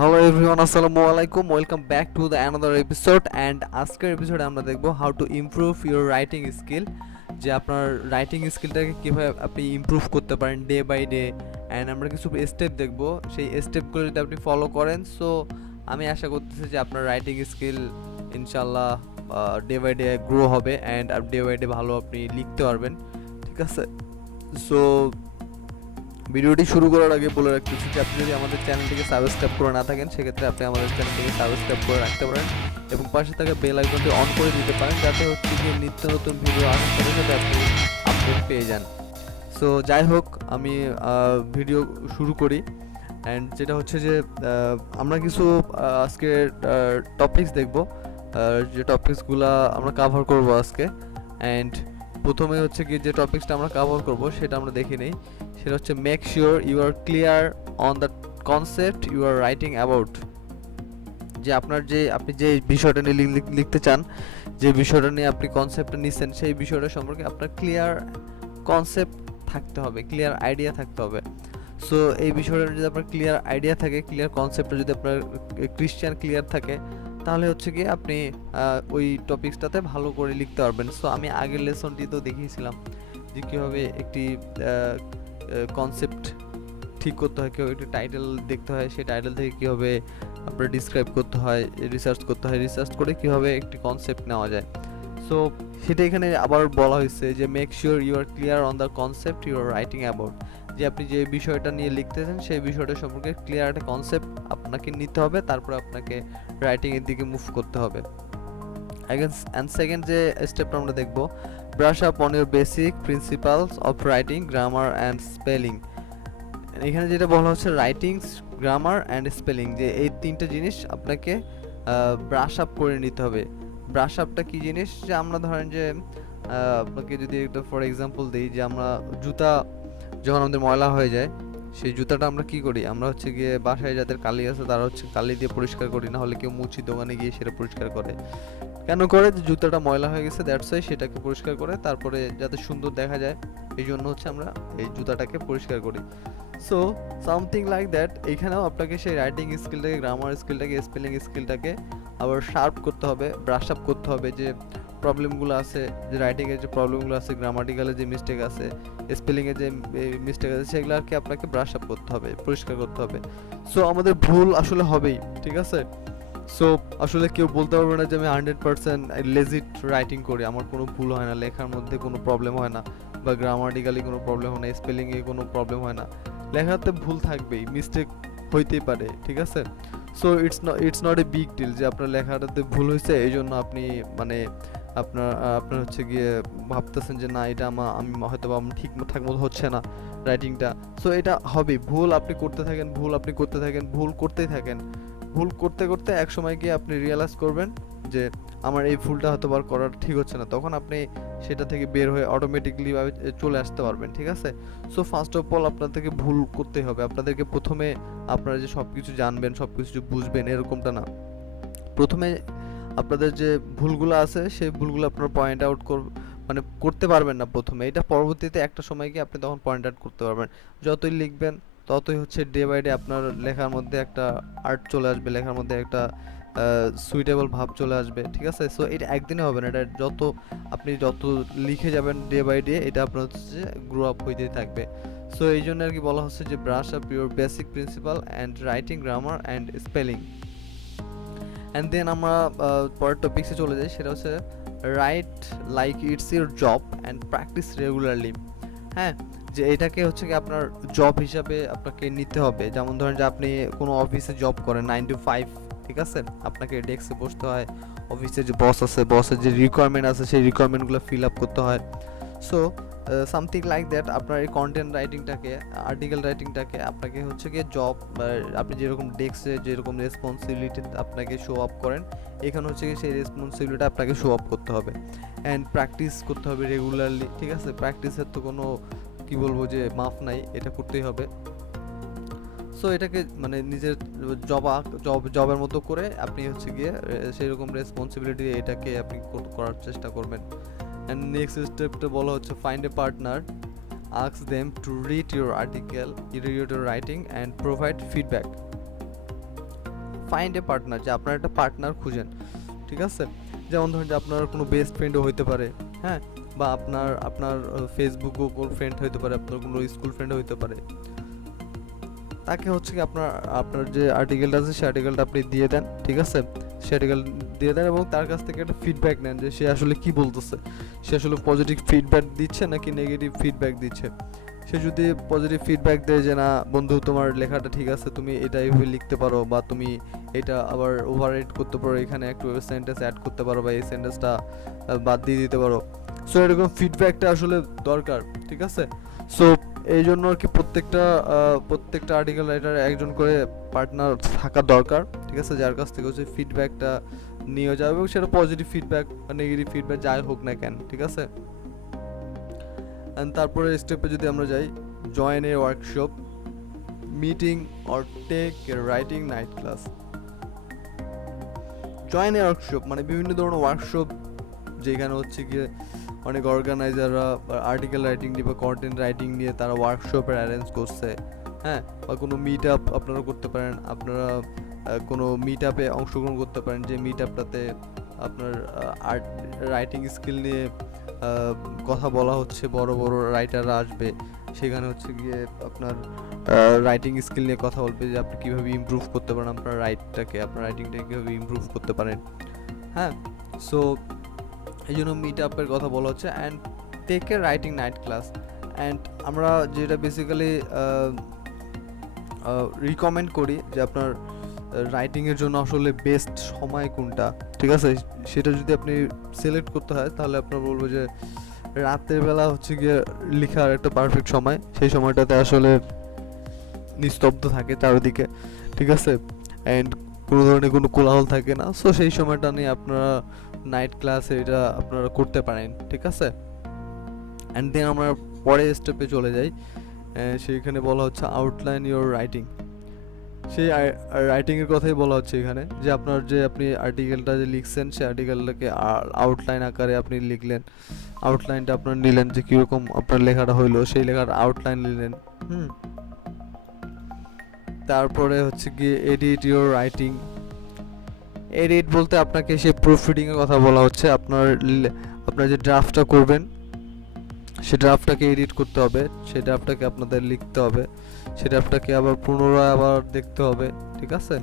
Hello everyone, আসসালামু আলাইকুম। Welcome back to the another episode. And আজকের এপিসোডে আমরা দেখব how to improve your writing skill, যে আপনার রাইটিং স্কিলটাকে কীভাবে আপনি ইমপ্রুভ করতে পারেন ডে বাই ডে। অ্যান্ড আমরা কিছু স্টেপ দেখব, সেই স্টেপগুলো যদি আপনি ফলো করেন, সো আমি আশা করতেছি যে আপনার রাইটিং স্কিল ইনশাল্লাহ ডে বাই ডে গ্রো হবে অ্যান্ড ডে বাই ডে ভালো আপনি লিখতে পারবেন। ঠিক আছে, সো ভিডিওটি শুরু করার আগে বলে রাখতেছি যে আপনি যদি আমাদের চ্যানেলটিকে সাবস্ক্রাইব করে না থাকেন, সেক্ষেত্রে আপনি আমাদের চ্যানেলটিকে সাবস্ক্রাইব করে রাখতে পারেন এবং পাশে থাকা বেল আইকনটি অন করে দিতে পারেন, যাতে হচ্ছে যে নিত্য নতুন ভিডিও আসার সাথে সাথে আপনি আপডেট পেয়ে যান। সো যাই হোক, আমি ভিডিও শুরু করি। অ্যান্ড যেটা হচ্ছে যে আমরা কিছু আজকে টপিকস দেখব, যে টপিকসগুলো আমরা কাভার করব আজকে। অ্যান্ড প্রথমে হচ্ছে কি যে টপিকসটা আমরা কাভার করব সেটা আমরা দেখে নেই। সেটা হচ্ছে make sure you are clear on the concept you are writing about. যে আপনি যে বিষয়টা নিয়ে লিখতে চান, যে বিষয়টা নিয়ে আপনি কনসেপ্টটা নিচ্ছেন, সেই বিষয়টা সম্পর্কে আপনার ক্লিয়ার কনসেপ্ট থাকতে হবে, ক্লিয়ার আইডিয়া থাকতে হবে। সো এই বিষয়টা যদি আপনার ক্লিয়ার আইডিয়া থাকে, ক্লিয়ার কনসেপ্টটা যদি আপনার ক্লিয়ার থাকে, তাহলে হচ্ছে কি আপনি ওই টপিকসটাতে ভালো করে লিখতে পারবেন। সো আমি আগের লেসনটি তো দেখিয়েছিলাম যে কীভাবে একটি কনসেপ্ট ঠিক করতে হয়, কীভাবে একটি টাইটেল দেখতে হয়, সেই টাইটেল থেকে কীভাবে আপনার ডিসক্রাইব করতে হয়, রিসার্চ করতে হয়, রিসার্চ করে কীভাবে একটি কনসেপ্ট নেওয়া যায়। সো সেটা এখানে আবার বলা হয়েছে যে make sure you are clear on the concept you are writing about. যে আপনি যে বিষয়টা নিয়ে লিখতেছেন সেই বিষয়টা সম্পর্কে ক্লিয়ার একটা কনসেপ্ট আপনাকে নিতে হবে, তারপরে আপনাকে রাইটিংয়ের দিকে মুভ করতে হবে। অ্যান্ড সেকেন্ড যে স্টেপটা আমরা দেখব, brush up on your basic principles of writing, grammar and spelling. এখানে যেটা বলা হচ্ছে রাইটিং, গ্রামার অ্যান্ড স্পেলিং, যে এই তিনটে জিনিস আপনাকে ব্রাশ আপ করে নিতে হবে। ব্রাশ আপটা কী জিনিস, যে আমরা ধরেন যে আপনাকে যদি একটা ফর এক্সাম্পল দিই, যে আমরা জুতা যখন আমাদের ময়লা হয়ে যায়, সেই জুতাটা আমরা কি করি, আমরা হচ্ছে গিয়ে বাসায় যাদের কালি আছে তারা হচ্ছে কালি দিয়ে পরিষ্কার করি, না হলে কেউ মুচি দোকানে গিয়ে সেটা পরিষ্কার করে। কেন করে, যে জুতাটা ময়লা হয়ে গেছে, দ্যাটস ওয়াই সেটাকে পরিষ্কার করে, তারপরে যাতে সুন্দর দেখা যায় এই জন্য হচ্ছে আমরা এই জুতাটাকে পরিষ্কার করি। সো সামথিং লাইক দ্যাট, এইখানেও আপনাকে সেই রাইটিং স্কিলটাকে, গ্রামার স্কিলটাকে, স্পেলিং স্কিলটাকে আবার শার্প করতে হবে, ব্রাশ আপ করতে হবে। যে প্রবলেমগুলো আছে, যে রাইটিংয়ের যে প্রবলেমগুলো আছে, গ্রামাটিক্যালের যে মিস্টেক আছে, স্পেলিংয়ের যে মিস্টেক আছে, সেগুলো আর কি আপনাকে ব্রাশ আপ করতে হবে, পরিষ্কার করতে হবে। সো আমাদের ভুল আসলে হবেই, ঠিক আছে। সো আসলে কেউ বলতে পারবে না যে আমি 100% লেজিট রাইটিং করি, আমার কোনো ভুল হয় না, লেখার মধ্যে কোনো প্রবলেম হয় না, বা গ্রামাটিক্যালি কোনো প্রবলেম হয় না, স্পেলিংয়ে কোনো প্রবলেম হয় না। লেখাতে ভুল থাকবেই, মিস্টেক হইতেই পারে, ঠিক আছে। So it's not a big deal যে আপনার লেখাটাতে ভুল হয়েছে এই জন্য আপনি মানে আপনার হচ্ছে গিয়ে ভাবতেছেন যে না, এটা আমি হয়তো বা ঠিকঠাক মতো হচ্ছে না রাইটিংটা। সো এটা হবে, ভুল আপনি করতে থাকেন, ভুল আপনি করতে থাকেন, ভুল করতেই থাকেন। ভুল করতে করতে এক সময় গিয়ে আপনি রিয়েলাইজ করবেন যে আমার এই ভুলটা হয়তো বার করার ঠিক হচ্ছে না, তখন আপনি সেটা থেকে বের হয়ে অটোমেটিকলি ভাবে চলে আসতে পারবেন, ঠিক আছে। সো ফার্স্ট অফ অল আপনাদেরকে ভুল করতেই হবে। আপনাদেরকে প্রথমে আপনারা যে সব কিছু জানবেন, সব কিছু বুঝবেন এরকমটা না। প্রথমে আপনাদের যে ভুলগুলো আছে সেই ভুলগুলো আপনারা পয়েন্ট আউট মানে করতে পারবেন না প্রথমে, এটা পরবর্তীতে একটা সময় গিয়ে আপনি তখন পয়েন্ট আউট করতে পারবেন। যতই লিখবেন ততই হচ্ছে ডে বাই ডে আপনার লেখার মধ্যে একটা আর্ট চলে আসবে, লেখার মধ্যে একটা সুইটেবল ভাব চলে আসবে, ঠিক আছে। সো এটা একদিনে হবে না, এটা আপনি যত লিখে যাবেন ডে বাই ডে, এটা আপনার হচ্ছে গ্রো আপ হইতেই থাকবে। সো এই জন্য আর কি বলা হচ্ছে যে brush up your basic principle and writing, grammar and spelling. And then আমরা পরের টপিক্সে চলে যাই, সেটা হচ্ছে write like it's your job and practice regularly. হ্যাঁ, যে এটাকে হচ্ছে কি আপনার জব হিসাবে আপনাকে নিতে হবে। যেমন ধরেন যে আপনি কোনো অফিসে জব করেন 9 to 5, ঠিক আছে, আপনাকে ডেস্কে বসতে হয়, অফিসে যে বস আছে, বসের যে রিকোয়ারমেন্ট আছে সেই রিকোয়ারমেন্টগুলো ফিল আপ করতে হয়। সো সামথিং লাইক দ্যাট আপনার এই কন্টেন্ট রাইটিংটাকে, আর্টিকেল রাইটিংটাকে আপনাকে হচ্ছে গিয়ে জব, আপনি যেরকম ডেস্কে যেরকম রেসপন্সিবিলিটি আপনাকে শো আপ করেন, এখানে হচ্ছে গিয়ে সেই রেসপন্সিবিলিটি আপনাকে শো আপ করতে হবে। অ্যান্ড প্র্যাকটিস করতে হবে রেগুলারলি, ঠিক আছে। প্র্যাকটিসের তো কোনো কি বলবো যে মাফ নাই, এটা করতেই হবে। সো এটাকে মানে নিজের জবের মতো করে আপনি হচ্ছে গিয়ে সেই রকম রেসপন্সিবিলিটি এটাকে আপনি করার চেষ্টা করবেন। অ্যান্ড নেক্সট স্টেপটা বলা হচ্ছে find a partner, ask them to read your article, read your writing and provide feedback. Find a partner, যে আপনার একটা পার্টনার খুঁজেন, ঠিক আছে? যেমন ধরুন যে আপনার কোনো বেস্ট ফ্রেন্ডও হইতে পারে, হ্যাঁ, বা আপনার ফেসবুকও কোনো ফ্রেন্ড হইতে পারে, আপনার কোনো স্কুল ফ্রেন্ডও হইতে পারে। তাকে হচ্ছে কি আপনার যে আর্টিকেলটা আছে সেই আর্টিকেলটা আপনি দিয়ে দেন, ঠিক আছে? সে আর্টিকেল দিয়ে দেন এবং তার কাছ থেকে একটা ফিডব্যাক নেন যে সে আসলে কি বলতেছে, সে আসলে পজিটিভ ফিডব্যাক দিচ্ছে নাকি নেগেটিভ ফিডব্যাক দিচ্ছে। সে যদি পজিটিভ ফিডব্যাক দেয় যে না বন্ধু তোমার লেখাটা ঠিক আছে, তুমি এটা এইভাবে লিখতে পারো, বা তুমি এটা আবার ওভাররাইট করতে পারো, এখানে একটু সেন্টেন্স অ্যাড করতে পারো, বা এই সেন্টেন্সটা বাদ দিয়ে দিতে পারো। সো এরকম ফিডব্যাকটা আসলে দরকার, ঠিক আছে? সো এই জন্য আর কি প্রত্যেকটা আর্টিকেল রাইটার একজন করে পার্টনার থাকা দরকার, ঠিক আছে? যার কাছ থেকে হচ্ছে ফিডব্যাকটা নিয়ে যাবে, এবং সেটা পজিটিভ ফিডব্যাক বা নেগেটিভ ফিডব্যাক যাই হোক না কেন, ঠিক আছে? অ্যান্ড তারপরে স্টেপে যদি আমরা যাই, join a workshop, meeting or take a writing night class. Join a workshop মানে বিভিন্ন ধরনের ওয়ার্কশপ, যেখানে হচ্ছে গিয়ে অনেক অর্গানাইজাররা আর্টিকেল রাইটিং নিয়ে বা কন্টেন্ট রাইটিং নিয়ে তারা ওয়ার্কশপের অ্যারেঞ্জ করছে, হ্যাঁ, বা কোনো মিট আপ আপনারা করতে পারেন, আপনারা কোনো মিট আপে অংশগ্রহণ করতে পারেন, যে মিট আপটাতে আপনার আর্ট রাইটিং স্কিল নিয়ে কথা বলা হচ্ছে, বড় বড় রাইটাররা আসবে, সেখানে হচ্ছে গিয়ে আপনার রাইটিং স্কিল নিয়ে কথা বলবে, যে আপনি কীভাবে ইমপ্রুভ করতে পারেন আপনার আপনার রাইটিংটাকে কীভাবে ইমপ্রুভ করতে পারেন, হ্যাঁ। সো এই জন্য মিট আপের কথা বলা হচ্ছে। And take a writing night class. And আমরা যেটা বেসিক্যালি রিকমেন্ড করি যে আপনার রাইটিংয়ের জন্য আসলে বেস্ট সময় কোনটা, ঠিক আছে? সেটা যদি আপনি সিলেক্ট করতে হয় তাহলে আপনার বলবো যে রাতের বেলা হচ্ছে গিয়ে লেখার একটা পারফেক্ট সময়। সেই সময়টাতে আসলে নিস্তব্ধ থাকে চারিদিকে, ঠিক আছে? অ্যান্ড কোনো ধরনের কোনো কোলাহল থাকে না। সো সেই সময়টা নিয়ে আপনারা নাইট ক্লাসে এটা আপনারা করতে পারেন, ঠিক আছে? অ্যান্ড দেন আমরা পরের স্টেপে চলে যাই। সেইখানে বলা হচ্ছে আউটলাইন ইওর রাইটিং। সেই রাইটিংয়ের কথাই বলা হচ্ছে এখানে, যে আপনি আর্টিকেলটা যে লিখছেন সেই আর্টিকেলটাকে আউটলাইন আকারে আপনি লিখলেন, আউটলাইনটা আপনার নিলেন, যে কীরকম আপনার লেখাটা হইলো সেই লেখার আউটলাইন নিলেন। তারপরে হচ্ছে গিয়ে এডিট ইওর রাইটিং। এডিট বলতে আপনাকে সেই প্রুফ রিডিংয়ের কথা বলা হচ্ছে। আপনার যে ড্রাফটটা করবেন সেই ড্রাফটটাকে এডিট করতে হবে, সেই ড্রাফটটাকে আপনাদের লিখতে হবে, সেই ড্রাফটটাকে আবার পুনরায় আবার দেখতে হবে, ঠিক আছে?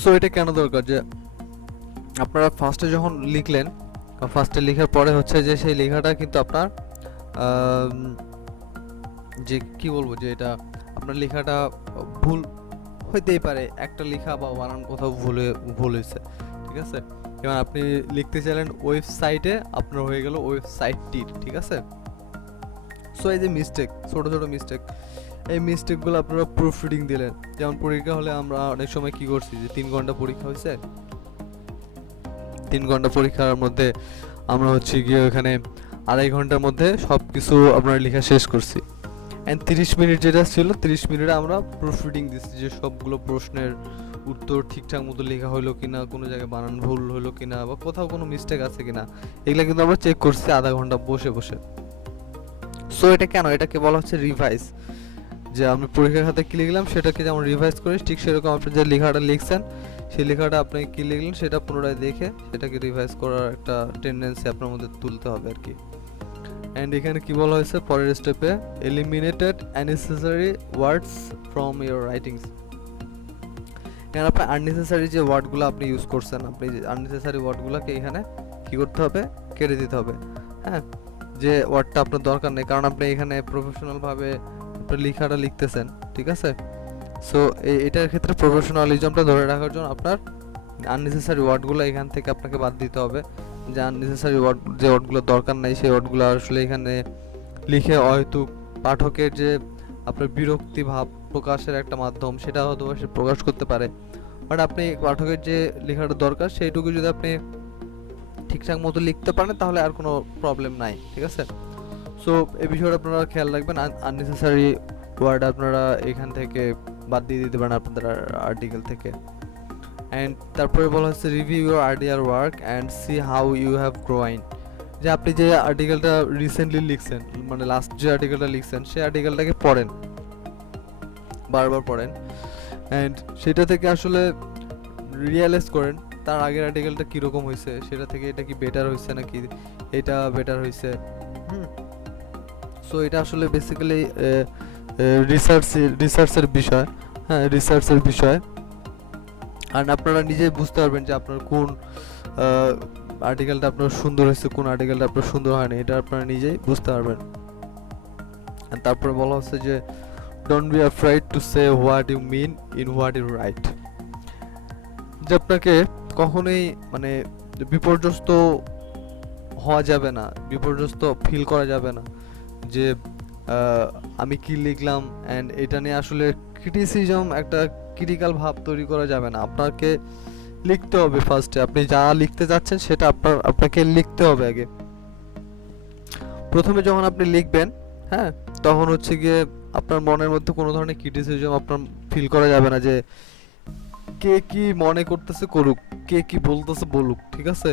সো এটা কেন দরকার, যে আপনারা ফার্স্টে যখন লিখলেন, ফার্স্টে লেখার পরে হচ্ছে যে সেই লেখাটা কিন্তু আপনার যে কি বলবো, যে এটা আপনার লেখাটা ভুল হইতেই পারে, একটা লেখা বা বানান কোথাও ভুল হয়েছে, ঠিক আছে? যেমন আপনি লিখতে চাইলেন ওয়েবসাইটে, আপনার হয়ে গেল ওয়েবসাইটটির, ঠিক আছে? সো এই যে মিস্টেক, ছোট ছোট মিস্টেক, এই মিস্টেকগুলো আপনারা প্রুফ রিডিং দিলেন। যেমন পরীক্ষা হলে আমরা অনেক সময় কি করছি, যে 3 ঘন্টা পরীক্ষা হয়েছে, 3 ঘন্টা পরীক্ষার মধ্যে আমরা হচ্ছে গিয়ে ওখানে 2.5 ঘন্টার মধ্যে সব কিছু আপনার লেখা শেষ করছি। অ্যান্ড 30 মিনিট যেটা ছিল, 30 মিনিটে আমরা প্রুফ রিডিং দিচ্ছি, যে সবগুলো প্রশ্নের উত্তর ঠিকঠাক মতো লেখা হলো কিনা, কোনো জায়গায় বানান ভুল হলো কিনা, বা কোথাও কোনো মিস্টেক আছে কিনা, এগুলো কিন্তু আমরা চেক করছি 1/2 ঘন্টা বসে বসে। সো এটা কেন, এটাকে বলা হচ্ছে রিভাইজ। যে আমি পরীক্ষার খাতে কি লিখলাম সেটাকে যেমন রিভাইজ করি, ঠিক সেরকম আপনি যে লেখাটা লিখছেন সেই লেখাটা আপনি কি লিখলেন সেটা পুনরায় দেখে সেটাকে রিভাইজ করার একটা টেন্ডেন্সি আপনার মধ্যে তুলতে হবে আর কি। অ্যান্ড এখানে কি বলা হয়েছে পরের স্টেপে, eliminated unnecessary words from your writings. এখানে আপনার আননেসেসারি যে ওয়ার্ডগুলো আপনি ইউজ করছেন, আপনি যে আননেসেসারি ওয়ার্ডগুলোকে এখানে কি করতে হবে, কেটে দিতে হবে, হ্যাঁ, যে ওয়ার্ডটা আপনার দরকার নেই, কারণ আপনি এখানে প্রফেশনালভাবে আপনার লেখাটা লিখতেছেন, ঠিক আছে? সো এটার ক্ষেত্রে প্রফেশনালিজমটা ধরে রাখার জন্য আপনার আননেসেসারি ওয়ার্ডগুলো এখান থেকে আপনাকে বাদ দিতে হবে। যে আননেসেসারি ওয়ার্ড, যে ওয়ার্ডগুলো দরকার নাই সেই ওয়ার্ডগুলো আসলে এখানে লিখে হয়তো পাঠকের যে আপনার বিরক্তি ভাব প্রকাশের একটা মাধ্যম, সেটা হয়তো সে প্রকাশ করতে পারে, বাট আপনি পাঠকের যে লেখাটা দরকার সেইটুকু যদি আপনি ঠিকঠাক মতো লিখতে পারেন তাহলে আর কোনো প্রবলেম নাই, ঠিক আছে? সো এই বিষয়টা আপনারা খেয়াল রাখবেন, আননেসেসারি ওয়ার্ড আপনারা এখান থেকে বাদ দিয়ে দিতে পারেন আপনাদের আর্টিকেল থেকে। অ্যান্ড তারপরে বলা হচ্ছে রিভিউ ইউর আর্টিয়ার work and see how you have grown. যে আপনি যে আর্টিকেলটা রিসেন্টলি লিখছেন, মানে লাস্ট যে আর্টিকেলটা লিখছেন সেই আর্টিকেলটাকে পড়েন, বারবার পড়েন, অ্যান্ড সেটা থেকে আসলে রিয়েলাইজ করেন তার আগের আর্টিকেলটা কীরকম হয়েছে, সেটা থেকে এটা কি বেটার হয়েছে নাকি এটা বেটার হয়েছে। সো এটা আসলে বেসিক্যালি রিসার্চের বিষয়, হ্যাঁ রিসার্চের বিষয়। আর আপনারা নিজেই বুঝতে পারবেন যে আপনার কোন আর্টিকেলটা আপনার সুন্দর হয়েছে, কোন আর্টিকেলটা আপনার সুন্দর হয়নি, এটা আপনারা নিজেই বুঝতে পারবেন। আর তারপরে বলা হচ্ছে যে don't be afraid to say what you mean in what you write, যে আপনাকে কখনোই মানে বিপর্যস্ত হওয়া যাবে না, বিপর্যস্ত ফিল করা যাবে না যে আমি কি লিখলাম অ্যান্ড এটা নিয়ে আসলে ক্রিটিসিজম একটা ক্রিটিক্যাল ভাব তৈরি করা যাবে না। আপনাকে লিখতে হবে ফার্স্টে, আপনি যা লিখতে যাচ্ছেন সেটা আপনাকে লিখতে হবে আগে। প্রথমে যখন আপনি লিখবেন, হ্যাঁ তখন হচ্ছে গিয়ে আপনার মনের মধ্যে কোনো ধরনের ক্রিটিসিজম আপনার ফিল করা যাবে না, যে কে কি মনে করতেছে করুক, কে কি বলতেছে বলুক, ঠিক আছে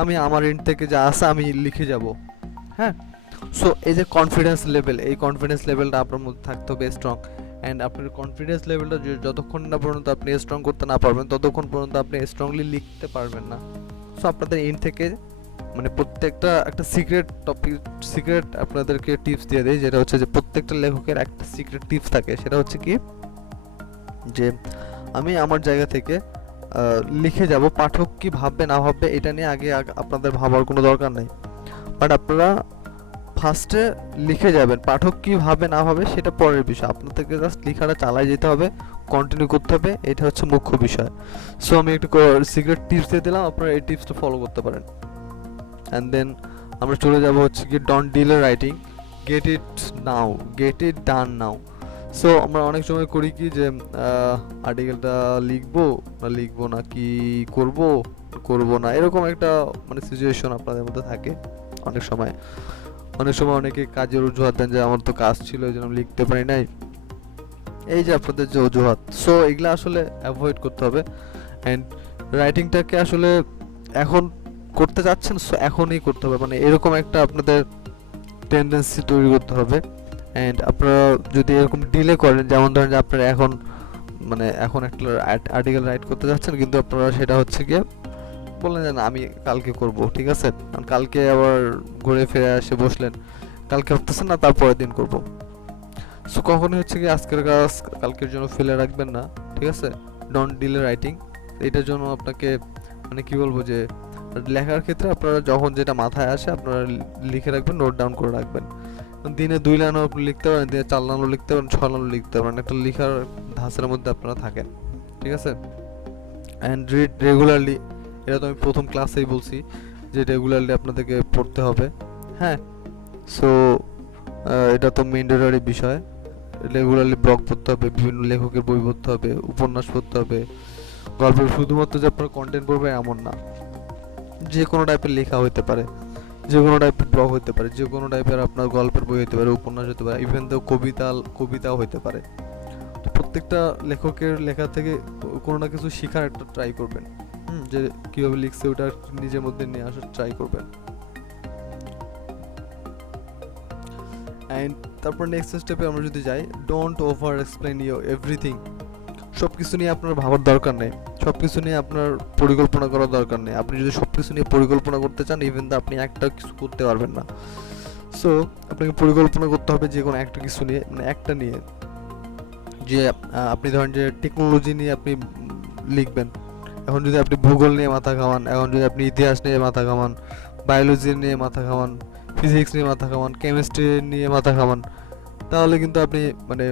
আমি আমার এন্ড থেকে যা আছে আমি লিখে যাব। হ্যাঁ, সো এই যে কনফিডেন্স লেভেল, এই কনফিডেন্স লেভেলটা আপনার মধ্যে থাকতে হবে স্ট্রং। অ্যান্ড আপনার কনফিডেন্স লেভেলটা যতক্ষণ না পর্যন্ত আপনি স্ট্রং করতে না পারবেন ততক্ষণ পর্যন্ত আপনি স্ট্রংলি লিখতে পারবেন না। সো আপনাদের এন্ড থেকে মানে প্রত্যেকটা একটা সিক্রেট টপিক, সিক্রেট আপনাদেরকে টিপস দিয়ে দেয়, যেটা হচ্ছে যে প্রত্যেকটা লেখকের একটা সিক্রেট টিপস থাকে, সেটা হচ্ছে কি যে আমি আমার জায়গা থেকে লিখে যাব, পাঠক কি ভাববে না ভাববে এটা নিয়ে আগে আপনাদের ভাবার কোনো দরকার নেই, বাট আপনারা ফার্স্টে লিখে যাবেন, পাঠক কি ভাবে না ভাবে সেটা পরের বিষয়, আপনাদেরকে জাস্ট লেখাটা চালাই যেতে হবে, কন্টিনিউ করতে হবে, এটা হচ্ছে মুখ্য বিষয়। সো আমি একটু সিক্রেট টিপস দিয়ে দিলাম, আপনারা এই টিপসটা ফলো করতে পারেন। অ্যান্ড দেন আমরা চলে যাব হচ্ছে কি don't delay writing, get it now, get it done now. So আমরা অনেক সময় করি কি যে আর্টিকেলটা লিখবো না কি করব না, এরকম একটা মানে সিচুয়েশন আপনাদের মধ্যে থাকে অনেক সময়। অনেকে কাজের অজুহাত দেন যে আমার তো কাজ ছিল এই জন্য লিখতে পারি নাই, এই যে আপনাদের যে অজুহাত, সো এগুলো আসলে অ্যাভয়েড করতে হবে। অ্যান্ড রাইটিংটাকে আসলে এখন করতে যাচ্ছেন, সো এখনই করতে হবে, মানে এরকম একটা আপনাদের টেন্ডেন্সি তৈরি করতে হবে। অ্যান্ড আপনারা যদি এরকম ডিলে করেন, যেমন ধরেন যে আপনারা এখন একটা আর্টিকেল রাইট করতে যাচ্ছেন, কিন্তু আপনারা সেটা হচ্ছে গিয়ে বললেন যে না আমি কালকে করব, ঠিক আছে, কালকে আবার ঘুরে ফিরে এসে বসলেন, কালকে ভাবতেছেন না তারপরের দিন করব। সো কখনোই হচ্ছে কি আজকের কাজ কালকের জন্য ফেলে রাখবেন না, ঠিক আছে, ডোন্ট ডিলে রাইটিং। এটার জন্য আপনাকে মানে কি বলবো যে লেখার ক্ষেত্রে আপনারা যখন যেটা মাথায় আসে আপনারা লিখে রাখবেন, নোট ডাউন করে রাখবেন। দিনে 2 লাইনও আপনি লিখতে পারেন, দিনে 4 লাইনও লিখতে পারেন, 6 লাইনও লিখতে পারেন, একটা লেখার ধাঁচের মধ্যে আপনারা থাকেন, ঠিক আছে। অ্যান্ড রিড রেগুলারলি, এটা তো আমি প্রথম ক্লাসেই বলছি যে রেগুলারলি আপনাদেরকে পড়তে হবে। হ্যাঁ, সো এটা তো ম্যান্ডেটরি বিষয়, রেগুলারলি ব্লগ পড়তে হবে, বিভিন্ন লেখকের বই পড়তে হবে, উপন্যাস পড়তে হবে। গল্পের শুধুমাত্র যে আপনার কন্টেন্ট পড়বে এমন না, যে কোনো টাইপের লেখা হতে পারে, যে কোনো টাইপের ব্লগ হতে পারে, যে কোনো টাইপের আপনার গল্পের বই হতে পারে, উপন্যাস হতে পারে, ইভেন তো কবিতাও হতে পারে। তো প্রত্যেকটা লেখকের লেখা থেকে কোনো না কিছু শেখার একটা ট্রাই করবেন, যে কীভাবে লিখছে ওটা নিজের মধ্যে নিয়ে আসার ট্রাই করবেন। অ্যান্ড তারপর নেক্সট স্টেপে আমরা যদি যাই, ডোন্ট ওভার এক্সপ্লেইন এভরিথিং। সব কিছু নিয়ে আপনার ভাবার দরকার নেই, সব কিছু নিয়ে আপনার পরিকল্পনা করার দরকার নেই। আপনি যদি সব কিছু নিয়ে পরিকল্পনা করতে চান, ইভেন তো আপনি একটা কিছু করতে পারবেন না। সো আপনাকে পরিকল্পনা করতে হবে যে কোনো একটা কিছু নিয়ে, মানে একটা নিয়ে, যে আপনি ধরেন যে টেকনোলজি নিয়ে আপনি লিখবেন, এখন যদি আপনি ভূগোল নিয়ে মাথা ঘামান, এখন যদি আপনি ইতিহাস নিয়ে মাথা ঘামান, বায়োলজি নিয়ে মাথা ঘামান, ফিজিক্স নিয়ে মাথা ঘামান, কেমিস্ট্রি নিয়ে মাথা ঘামান, তাহলে কিন্তু আপনি মানে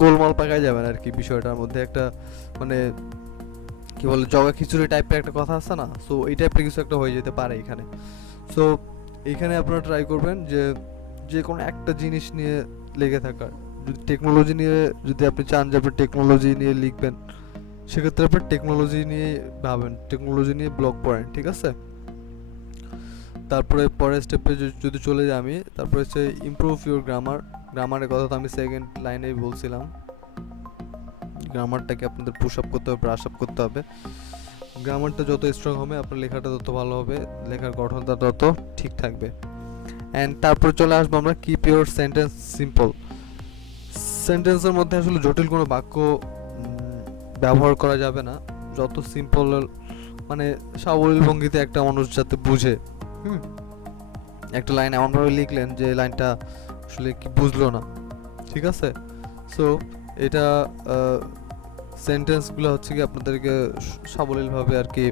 গোলমাল পাকায় যাবেন আর কি। বিষয়টার মধ্যে একটা মানে কি বলে জগা খিচুড়ি টাইপের একটা কথা আছে না, সো এই টাইপের কিছু একটা হয়ে যেতে পারে এখানে। সো এইখানে আপনারা ট্রাই করবেন যে যে কোনো একটা জিনিস নিয়ে লেগে থাকার। যদি টেকনোলজি নিয়ে যদি আপনি চান যে আপনি টেকনোলজি নিয়ে লিখবেন, সেক্ষেত্রে আপনি টেকনোলজি নিয়ে ভাবেন, টেকনোলজি নিয়ে ব্লগ পড়েন, ঠিক আছে। তারপরে পরের স্টেপে যদি চলে যাই আমি, তারপরে হচ্ছে ইমপ্রুভ ইউর গ্রামারের কথা তো আমি সেকেন্ড লাইনেই বলছিলাম। গ্রামারটাকে আপনাদের পুশ আপ করতে হবে, ব্রাশ আপ করতে হবে। গ্রামারটা যত স্ট্রং হবে আপনার লেখাটা তত ভালো হবে, লেখার গঠনটা তত ঠিক থাকবে। অ্যান্ড তারপর চলে আসবো আমরা কিপ ইউর সেন্টেন্স সিম্পল। সেন্টেন্সের মধ্যে আসলে জটিল কোনো বাক্য ব্যবহার করা যাবে না, যত সিম্পল মানে সাবলীল ভঙ্গিতে একটা মানুষ যাতে বুঝে, একটা লাইন এমনভাবে লিখলেন যে লাইনটা আসলে কি বুঝলো না, ঠিক আছে। সো এটা সেন্টেন্সগুলো হচ্ছে কি আপনাদেরকে সাবলীলভাবে আর কি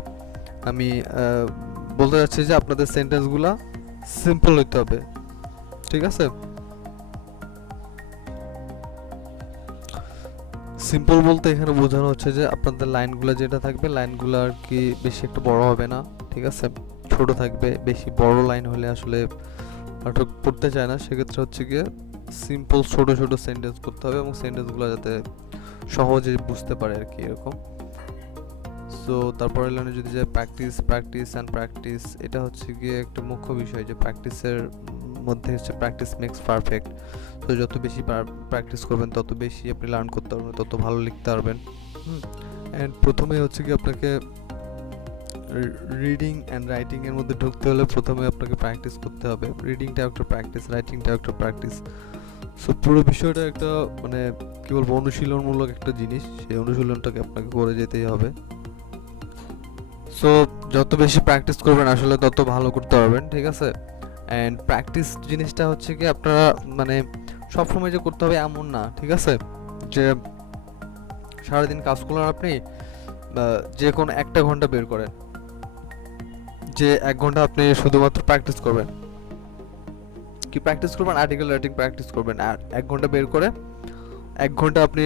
আমি বলতে চাচ্ছি যে আপনাদের সেন্টেন্সগুলো সিম্পল হইতে হবে, ঠিক আছে। সিম্পল বলতে এখানে বোঝানো হচ্ছে যে আপনাদের লাইনগুলো যেটা থাকবে লাইনগুলো আর কি বেশি একটা বড় হবে না, ঠিক আছে, ছোট থাকবে। বেশি বড় লাইন হলে আসলে পাঠক পড়তে চায় না, সেক্ষেত্রে হচ্ছে গিয়ে সিম্পল ছোট ছোট সেন্টেন্স করতে হবে এবং সেন্টেন্সগুলো যাতে সহজে বুঝতে পারে আর কি এরকম। সো তারপরে লাইনে যদি যায় প্র্যাকটিস প্র্যাকটিস অ্যান্ড প্র্যাকটিস, এটা হচ্ছে গিয়ে একটা মুখ্য বিষয় যে প্র্যাকটিসের মধ্যে হচ্ছে প্র্যাকটিস মেক্স পারফেক্ট। তো যত বেশি প্র্যাকটিস করবেন তত বেশি আপনি লার্ন করতে পারবেন, তত ভালো লিখতে পারবেন। অ্যান্ড প্রথমে হচ্ছে কি আপনাকে রিডিং অ্যান্ড রাইটিং এর মধ্যে ঢুকতে হলে প্রথমে আপনাকে প্র্যাকটিস করতে হবে। রিডিংটা একটা প্র্যাকটিস, রাইটিংটা একটা প্র্যাকটিস। সো পুরো বিষয়টা একটা মানে কি বলবো অনুশীলনমূলক একটা জিনিস, সেই অনুশীলনটাকে আপনাকে করে যেতেই হবে। সো যত বেশি প্র্যাকটিস করবেন আসলে তত ভালো করতে পারবেন, ঠিক আছে। অ্যান্ড প্র্যাকটিস জিনিসটা হচ্ছে কি আপনারা মানে সবসময় যে করতে হবে এমন না, ঠিক আছে, যে সারাদিন কাজ করলেন আপনি যে কোনো একটা ঘন্টা বের করেন, যে 1 ঘন্টা আপনি শুধুমাত্র প্র্যাকটিস করবেন। কি প্র্যাকটিস করবেন? আর্টিকেল রাইটিং প্র্যাকটিস করবেন। আর 1 ঘন্টা বের করে 1 ঘন্টা আপনি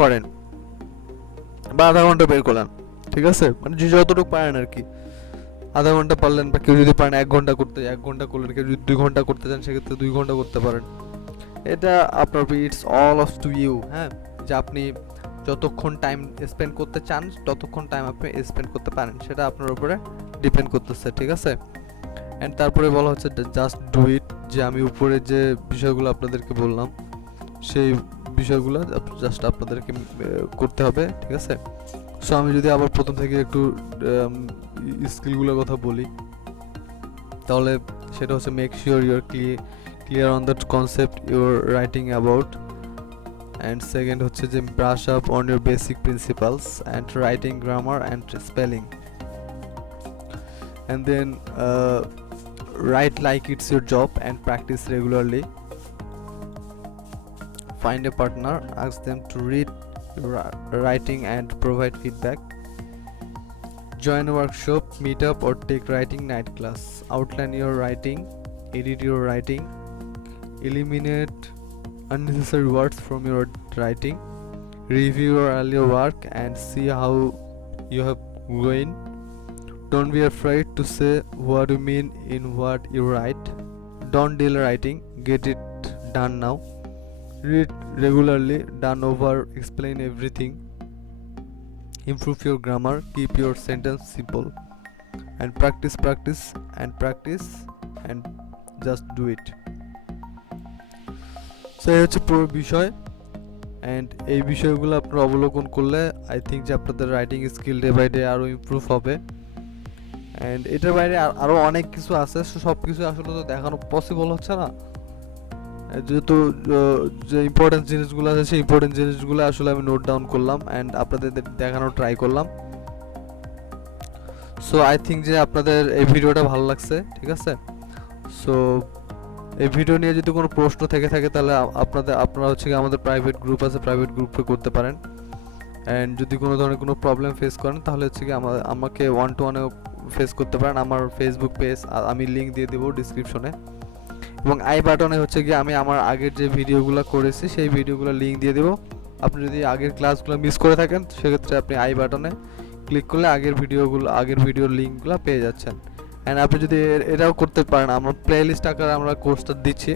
করেন বা আধা ঘন্টা বের করলেন, ঠিক আছে, মানে যে যতটুকু পারেন আর কি। আধা ঘন্টা পারলেন বা কেউ যদি পারেন 1 ঘন্টা করতে 1 ঘন্টা করলেন, কেউ যদি 2 ঘন্টা করতে চান সেক্ষেত্রে 2 ঘন্টা করতে পারেন। এটা আপনার it's all up to you, হ্যাঁ, যে আপনি যতক্ষণ টাইম স্পেন্ড করতে চান ততক্ষণ টাইম আপনি স্পেন্ড করতে পারেন, সেটা আপনার উপরে ডিপেন্ড করতেছে, ঠিক আছে। অ্যান্ড তারপরে বলা হচ্ছে জাস্ট ডু ইট, যে আমি উপরে যে বিষয়গুলো আপনাদেরকে বললাম সেই বিষয়গুলো জাস্ট আপনাদেরকে করতে হবে, ঠিক আছে। সো আমি যদি আবার প্রথম থেকে একটু স্কিলগুলোর কথা বলি তাহলে সেটা হচ্ছে make sure your clear on that concept your writing about. And second হচ্ছে যে brush up on your basic principles and writing grammar and spelling. And then write like it's your job and practice regularly. Find a partner, ask them to read writing and provide feedback. Join a workshop, meet up or take writing night class. Outline your writing, edit your writing, eliminate unnecessary words from your writing, review your earlier work and see how you have grown. Don't be afraid to say what you mean in what you write. Don't delay writing, get it done now. Read regularly, done over, explain everything. Improve your grammar, keep your sentence simple. And practice, practice and practice and just do it. So এই হচ্ছে পুরো বিষয়। And এই বিষয়গুলো আপনারা অবলোকন করলে I think যে আপনাদের writing skill day by day আরও ইমপ্রুভ হবে। অ্যান্ড এটার বাইরে আরও অনেক কিছু আছে, সব কিছু আসলে তো দেখানো পসিবল হচ্ছে না, যেহেতু যে ইম্পর্টেন্ট জিনিসগুলো আছে সেই ইম্পর্টেন্ট জিনিসগুলো আসলে আমি নোট ডাউন করলাম অ্যান্ড আপনাদের দেখানোর ট্রাই করলাম। সো আই থিঙ্ক যে আপনাদের এই ভিডিওটা ভালো লাগছে, ঠিক আছে। সো এই ভিডিও নিয়ে যদি কোনো প্রশ্ন থেকে থাকে তাহলে আপনারা হচ্ছে আমাদের প্রাইভেট গ্রুপ আছে, প্রাইভেট গ্রুপে করতে পারেন। অ্যান্ড যদি কোনো ধরনের কোনো প্রবলেম ফেস করেন তাহলে হচ্ছে কি আমাকে 1-to-1 ফেস করতে পারেন। আমার ফেসবুক পেজ আমি লিঙ্ক দিয়ে দেবো ডিসক্রিপশনে, এবং আই বাটনে হচ্ছে কি আমি আমার আগের যে ভিডিওগুলো করেছি সেই ভিডিওগুলো লিঙ্ক দিয়ে দেবো। আপনি যদি আগের ক্লাসগুলো মিস করে থাকেন সেক্ষেত্রে আপনি আই বাটনে ক্লিক করলে আগের ভিডিওর লিঙ্কগুলো পেয়ে যাচ্ছেন। অ্যান্ড আপনি যদি এটাও করতে পারেন, আমরা প্লে লিস্ট আকারে আমরা কোর্সটা দিচ্ছি,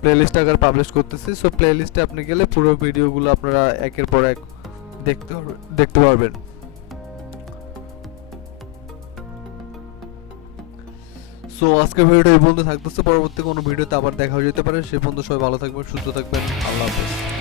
প্লে লিস্ট আকারে পাবলিশ করতেছি। সো প্লে লিস্টে আপনি গেলে পুরো ভিডিওগুলো আপনারা একের পর এক দেখতে পারবেন। সো আজকের ভিডিওটা এই পর্যন্ত থাকতেছে, পরবর্তী কোনো ভিডিওতে আবার দেখা হয়ে যেতে পারে। সে পর্যন্ত সবাই ভালো থাকবেন, সুস্থ থাকবেন, আল্লাহ হাফেজ।